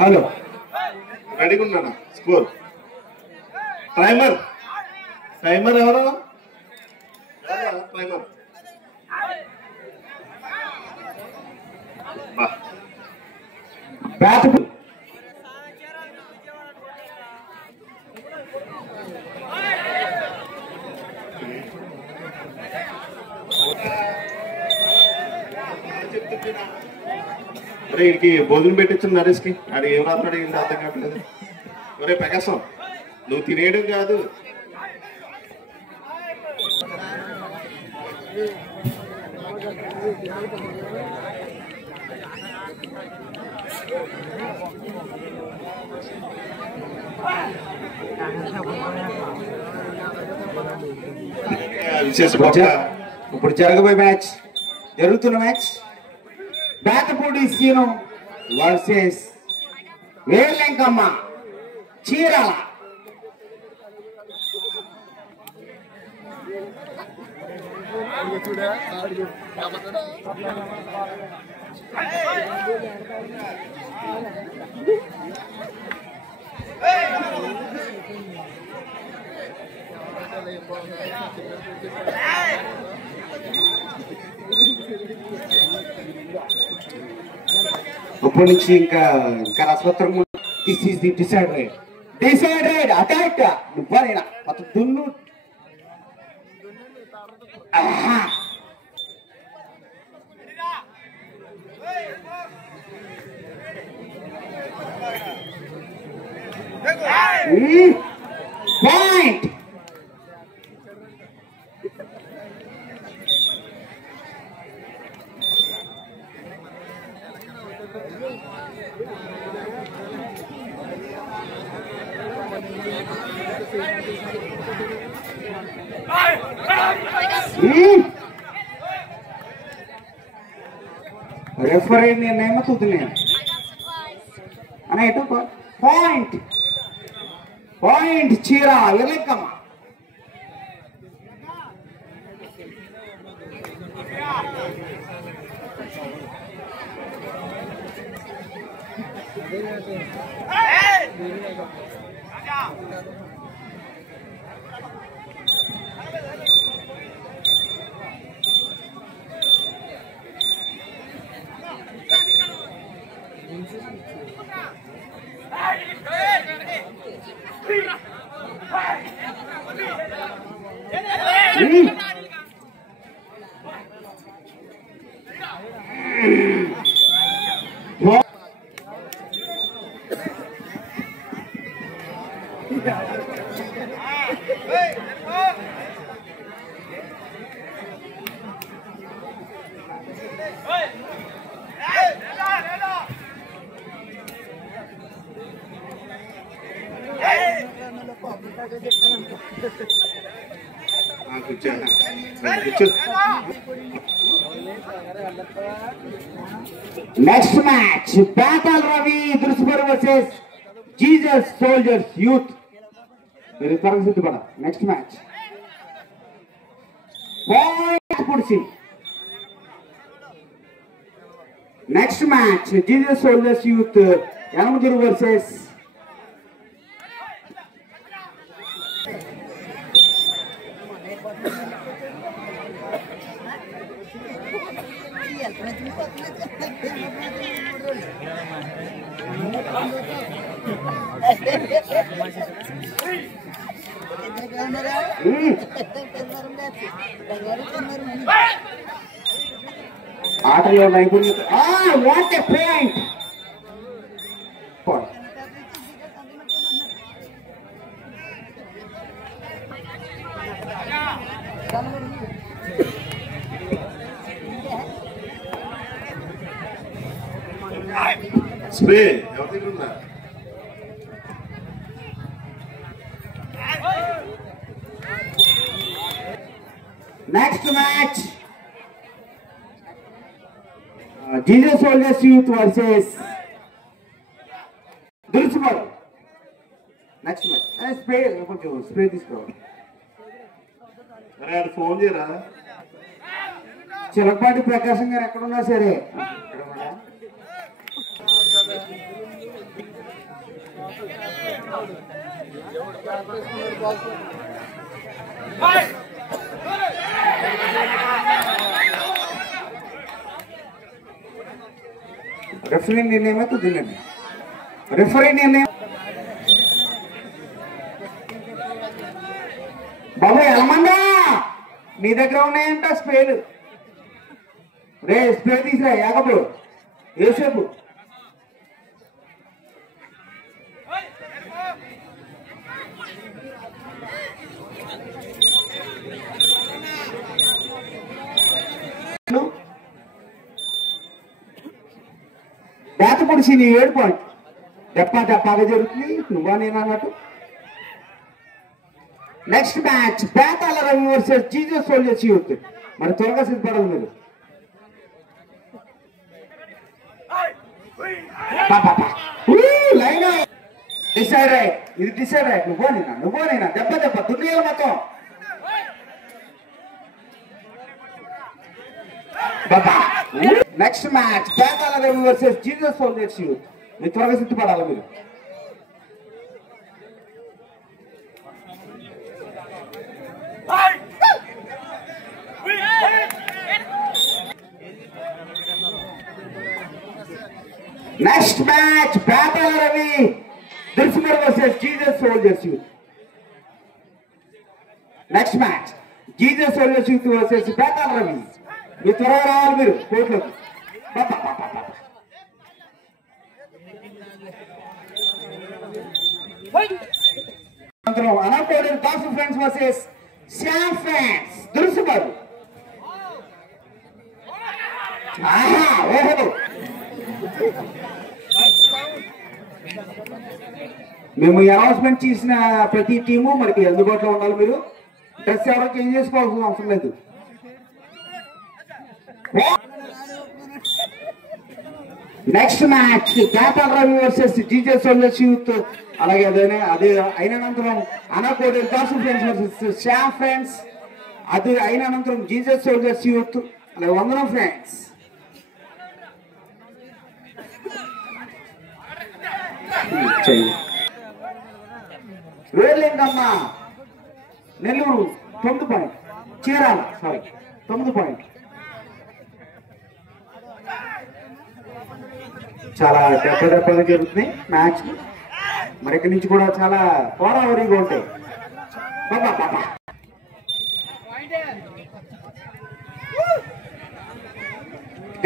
Hello రెడీగా ఉన్నానా score timer timer ఎవరు టైమర్ బ్యాట్ అరే వీడికి భోజనం పెట్టించు నరేష్కి అది ఏం రాత్రాడు ఏంటి అర్థం కావట్లేదు. ఒరే ప్రకాశం నువ్వు తినేయడం కాదు ఇప్పుడు జరగబోయే మ్యాచ్ జరుగుతున్న మ్యాచ్ బేతపూడి సీను వర్సెస్ వేర్లెంకమ్మ చీరాల. ఇప్పటి నుంచి ఇంకా రసవత్రం డిసైడెడ్ అటాక్ నువ్వైనా కొత్త దున్ను పాయింట్. रेफरी ने नेमत उतने अने इटो पॉइंट पॉइंट चीरा welcome Next match, Battle Ravi Drusbar versus Jesus Soldiers Youth. Very thorough. Next match. Next match, Jesus Soldiers Youth Yanamuduru versus ఆటలో నైపుణ్యత. What a point. స్ప్రే ఎవరి దగ్గర ఉందా? Next match Jesus Soldiers Youth versus Drusbar. Next match. Spray కొంచెం spray తీసుకోవాలి. అరే phone చేయరా. చిలకపాటి ప్రకాశం గారు ఎక్కడున్నా సరే रेफरी निर्णय तो दिल्ली में रेफरी निर्णय बाबू एलमंदा नी దగ్గర ఉన్నాయంట స్పేల్ రే స్పేల్ తీసిరా యాకబు ఏసేపు బ్యాట్ పొడిచి నీ 7 పాయింట్ దెబ్బగా జరుగుతుంది నువ్వా నేను అన్నట్టు next match Betala Ravi versus Jesus Soldiers youth మరి త్వరగా సిద్ధపడాలి మీరు లైన్ డిసైడ్ రైట్ ఇది డిసైడ్ రైట్ నువ్వోనేనా దెబ్బ దునియాల మొత్తం next match Betala Ravi versus Jesus Soldiers youth మీరు త్వరగా సిద్ధపడాలి మీరు నెక్స్ట్ మ్యాచ్ బేతాల రవి దుర్సుమర్ versus Jesus Soldiers youth next match Jesus Soldiers youth versus Betala Ravi మీరు త్వరగా రావాలి మీరు కోర్టులోకి అన్అప్లోడెడ్ కాసు ఫ్రెండ్స్ వర్సెస్ శ్యామ్ ఫ్రెండ్స్ దుర్సుమర్ ఓహో మేము అనౌన్స్మెంట్ చేసిన ప్రతి టీము మనకి అందుబాటులో ఉండాలి మీరు డ్రెస్ ఎవరో చేంజ్ చేసుకోవాల్సిన అవసరం లేదు next match Betala Ravi versus Jesus Soldiers youth అలాగే అదే అయిన అనంతరం అన్అప్లోడెడ్ కాసు ఫ్రెండ్స్ వర్సెస్ శ్యామ్ ఫ్రెండ్స్ అది అయిన అనంతరం జీజస్ సోల్జర్స్ యూత్ అలాగే Vandanam friends Verlingamma Nellore 9 point Chirala 9 point చాలా దెబ్బగా జరుగుతుంది మ్యాచ్ మరి ఇక్కడి నుంచి కూడా చాలా పోరావరీగా ఉంటాయి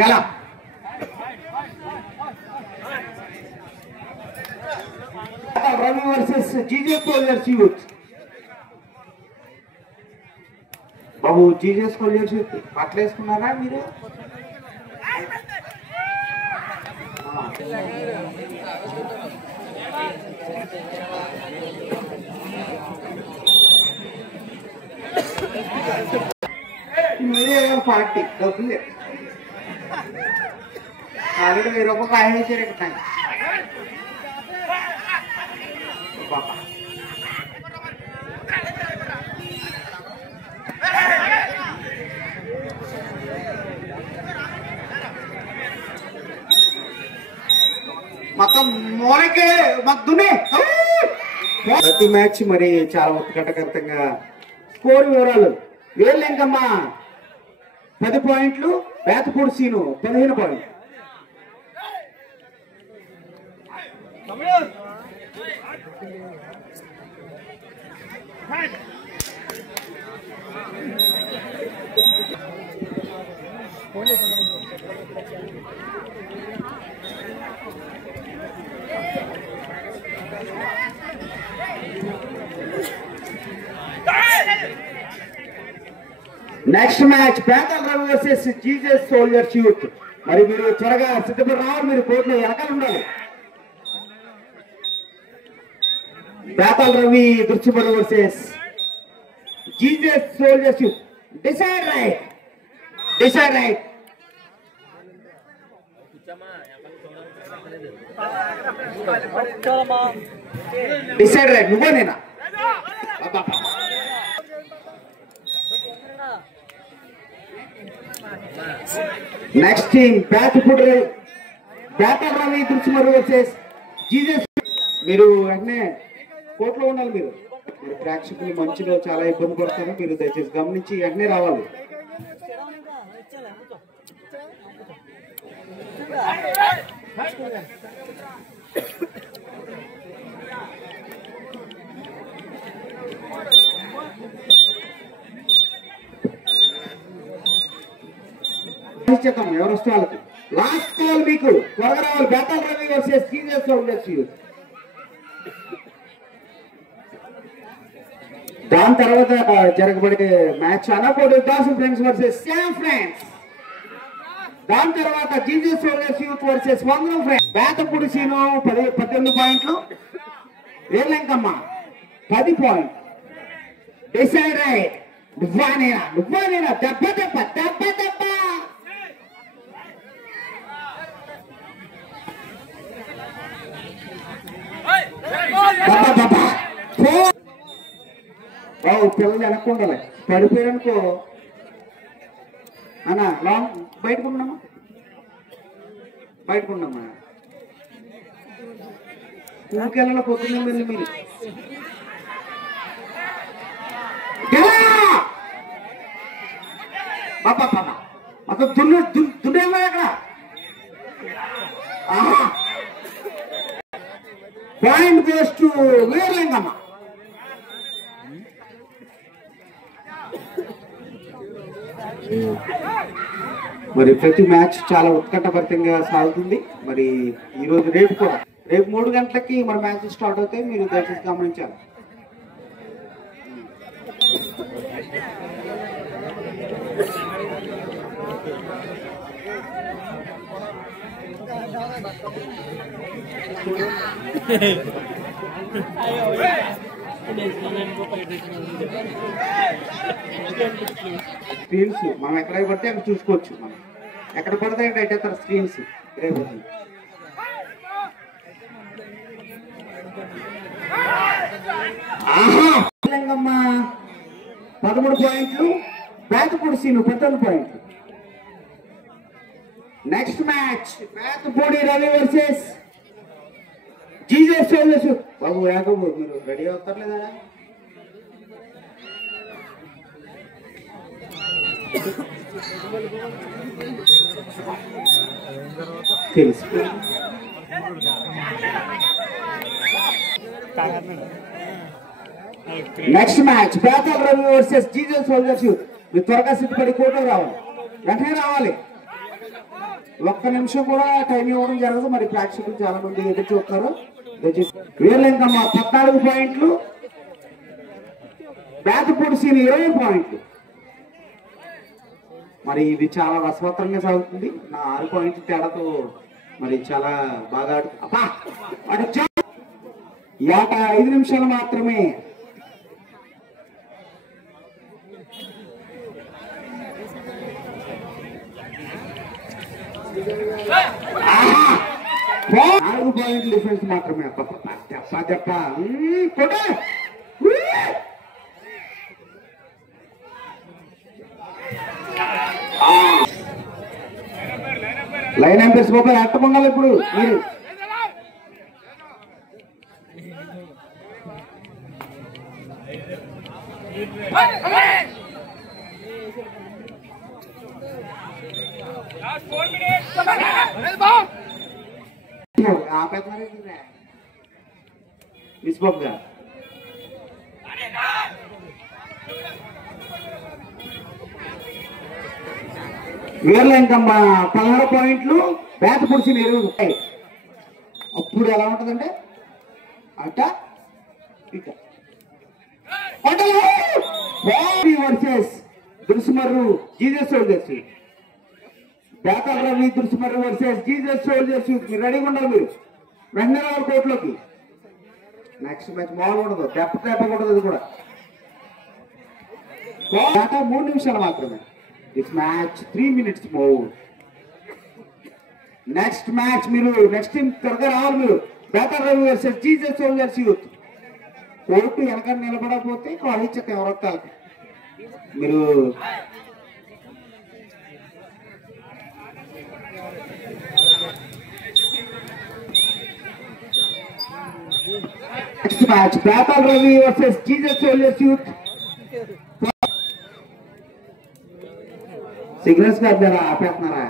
గల Ravi versus Jesus Soldiers youth Babu Jesus Soldiers youth పట్లేసుకున్నారా మీరు పార్టీ డబ్బులు ఆల్రెడీ 1000 రూపాయలు ఆయన ఇచ్చారు ఇక్కడ మొత్తం మూలకే మద్దునే ప్రతి మ్యాచ్ మరి చాలా ఉత్కంఠకరంగా స్కోర్ వివరాలు వేర్లింగమ్మ 10 పాయింట్లు బేతపూడి సీను 15 పాయింట్లు next match Betala Ravi versus Jesus Soldiers youth మరి మీరు త్వరగా సిద్ధపడి రావాలి మీరు కోర్టులో వెనకాల ఉండాలి బేతాల రవి దుర్చుమర్ versus Jesus Soldiers youth decide right నువ్వేనేనా నెక్స్ట్ టీమ్ బేతాల రవి దుర్చుమర్ వర్సెస్ జీజస్ మీరు వెంటనే కోర్టులో ఉండాలి. మీరు మీరు ప్రేక్షకులు మంచిలో చాలా ఇబ్బంది పడతారు. మీరు దయచేసి గమనించి వెంటనే రావాలి. ఎవరు వస్తే వాళ్ళకి లాస్ట్ కాల్ మీకు త్వరగా రావాలి. Betal Ravi versus Jesus Soldiers youth. దాని తర్వాత జరగబడే మ్యాచ్ అనకోడి దాసు ఫ్రెండ్స్ వర్సెస్ శామ్ ఫ్రెండ్స్. దాని తర్వాత Jesus Soldiers youth versus Vandanam friends. Bethapudi Seenu 18 పాయింట్లు, వేర్లంకమ్మ 10 పాయింట్. Decide right. నువ్వానేనా దెబ్బ దెబ్బ దెబ్బ దెబ్బ. బాబు పిల్లలు వెనక్కుండాలి. పడిపోయారనుకో అన్నా లాంగ్ బయటకున్నామా ఊరికెళ్ళలో పొద్దున్న వెళ్ళి మీరు బాబా మొత్తం దున్నేమా అక్కడ. Point goes to Veeralingamma. మరి ప్రతి మ్యాచ్ చాలా ఉత్కంఠభరితంగా సాగుతుంది. మరి ఈరోజు రేపు 3 గంటలకి మన మ్యాచ్ స్టార్ట్ అవుతాయి. మీరు దయచేసి గమనించాలి. స్క్రీన్స్ మనం ఎక్కడ పడితే అక్కడ చూసుకోవచ్చు. మనం ఎక్కడ పడితే అక్కడ ఎట్టేస్తారు స్క్రీన్స్. 13 పాయింట్లు, బేతపూడి సీను 14 పాయింట్లు. Next match Bethapudi Ravi versus Jesus Soldiers. Babu Yakub మీరు రెడీ అవుతారు లేదా? తెలుసు. Next match Betal Ravi versus Jesus Soldiers youth. మీరు త్వరగా సిద్ధపడి కోర్టుకు రావాలి. వెంటనే రావాలి. 1 నిమిషం కూడా టైం ఇవ్వడం జరగదు. మరి ప్రేక్షకులు చాలా మంది ఎదురు చూస్తారు. వీరలింగమ్మ 14 పాయింట్లు, బేతపూడి సీని 20 పాయింట్లు. మరి ఇది చాలా రసవత్తరంగా సాగుతుంది. నా 6 పాయింట్ల తేడాతో మరి చాలా బాగా ఈ ఆట 5 నిమిషాలు మాత్రమే. నాలుగు పాయింట్ల డిఫరెన్స్ మాత్రమే. లైన్ ఎంపీస్ పోతే అట్టమండాలి. ఇప్పుడు మీరు మిస్బోక్గా వీరలింగమ్మ 16 పాయింట్లు, బేతపూడి సీని 20. అప్పుడు ఎలా ఉంటుందంటే అట ఇట వర్సెస్ దుర్సుమర్రు జీజస్ సోల్జర్స్. బేతాల్ రవి దుర్సుమర్రు వర్సెస్ జీజస్ సోల్జర్స్. మీరు రెడీగా ఉండాలి. మీరు వెంటనే రావాలి కోర్టులోకి. నెక్స్ట్ మ్యాచ్ మామూలు ఉండదు. దెబ్బ ఉండదు. అది కూడా 3 నిమిషాలు మాత్రమే. This match 3 minutes more. Next match మీరు నెక్స్ట్ టీం త్వరగా రావాలి. మీరు Betal Ravi versus Jesus Soldiers youth. Court వెనక నిలబడకపోతే కాల్ ఇచ్చాక ఎవరు వస్తారు మీరు. Next match Betal Ravi versus Jesus Soldiers youth. Signals కాదు ఆపేస్తున్నారా?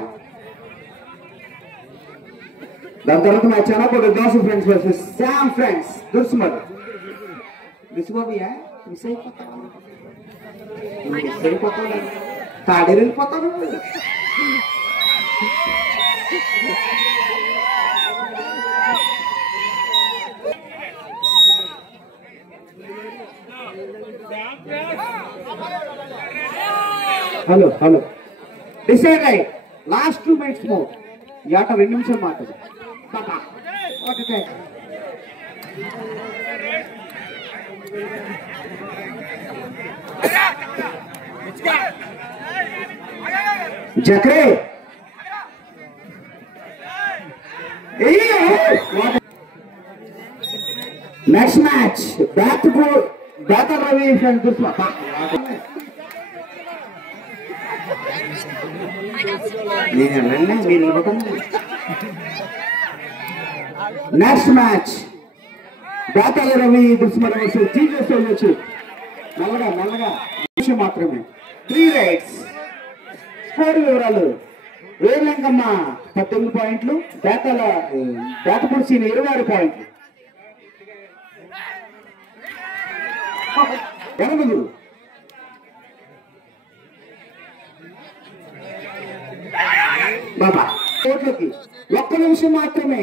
దాని తర్వాత మ్యాచ్ అనకూడదు. దోసు ఫ్రెండ్స్ వర్సెస్ శామ్ ఫ్రెండ్స్. దుర్సుబాబు మిస్ అయిపోతాను, తాడేరు వెళ్ళిపోతాను. Hello hello decide right. Last 2 minutes more. ఈ ఆట 2 నిమిషాలు మాత్రమే. జక్రే next match Betal Ravi next match Betal Ravi దుస్మర్ జీజస్ సోల్జర్స్. మెల్లగా నిమిషం మాత్రమే. 3 రైట్స్. స్కోర్ వివరాలు: వేర్లంకమ్మ 19 పాయింట్లు, బేతపూడి సీన్ 26 పాయింట్లు. 8 బాబా కోట్లకి 1 నిమిషం మాత్రమే.